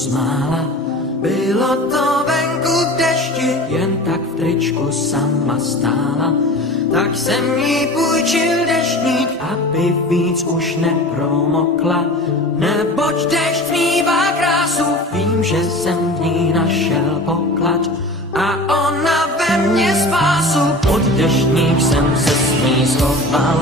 zmála. Bylo to venku v dešti, jen tak v tričku sama stála. Tak jsem jí půjčil deštník, aby víc už nepromokla. Neboť dešť smívá krásu, vím, že jsem v ní našel poklad. A ona ve mně spásu, pod deštník jsem se s ní schoval.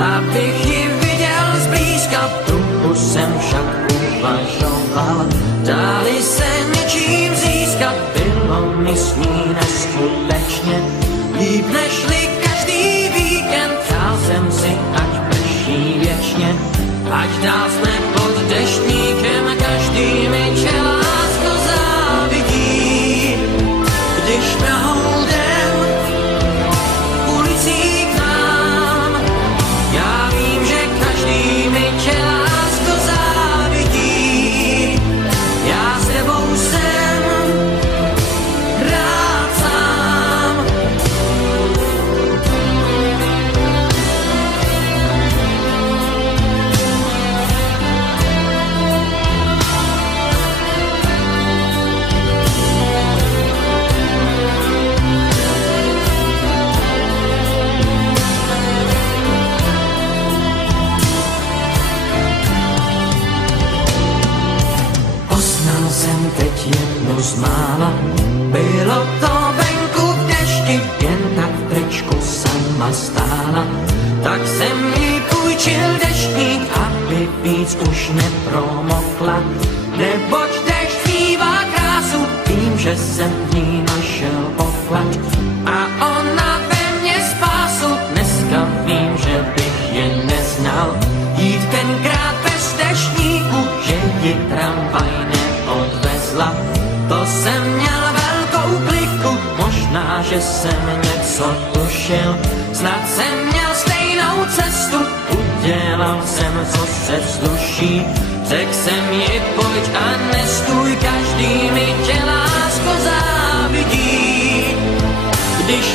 Abych ji viděl zblízka, v duchu jsem však uvažoval. Dali se něčím získat, bylo mi s ní neskutečně líp nežli každý víkend. Přál jsem si, ať prší věčně, ať dál jsme pod deštníkem, každý mi tě lásko závidí. Když proudem ulicí k nám, já vím, že každý mi tě lásko závidí. Já s tebou jsem rád sám. Poznal jsem teď jednu z mála. Bylo to venku v dešti, jen tak v tričku sama stála. Tak jsem jí půjčil deštník, aby víc už nepromokla. Neboť dešť zpívá krásu, vím, že jsem v ní našel poklad. A ona ve mně spásu, dneska vím, že bych je neznal. Jít tenkrát bez deštníku, že ji tramvaj neodvezla. To jsem měl velkou kliku, možná, že jsem něco tušil. Snad jsem měl stejnou cestu, udělal jsem, co se vzduší. Řekl jsem ji, pojď a nestůj, každý mi tě lásko závidí. Když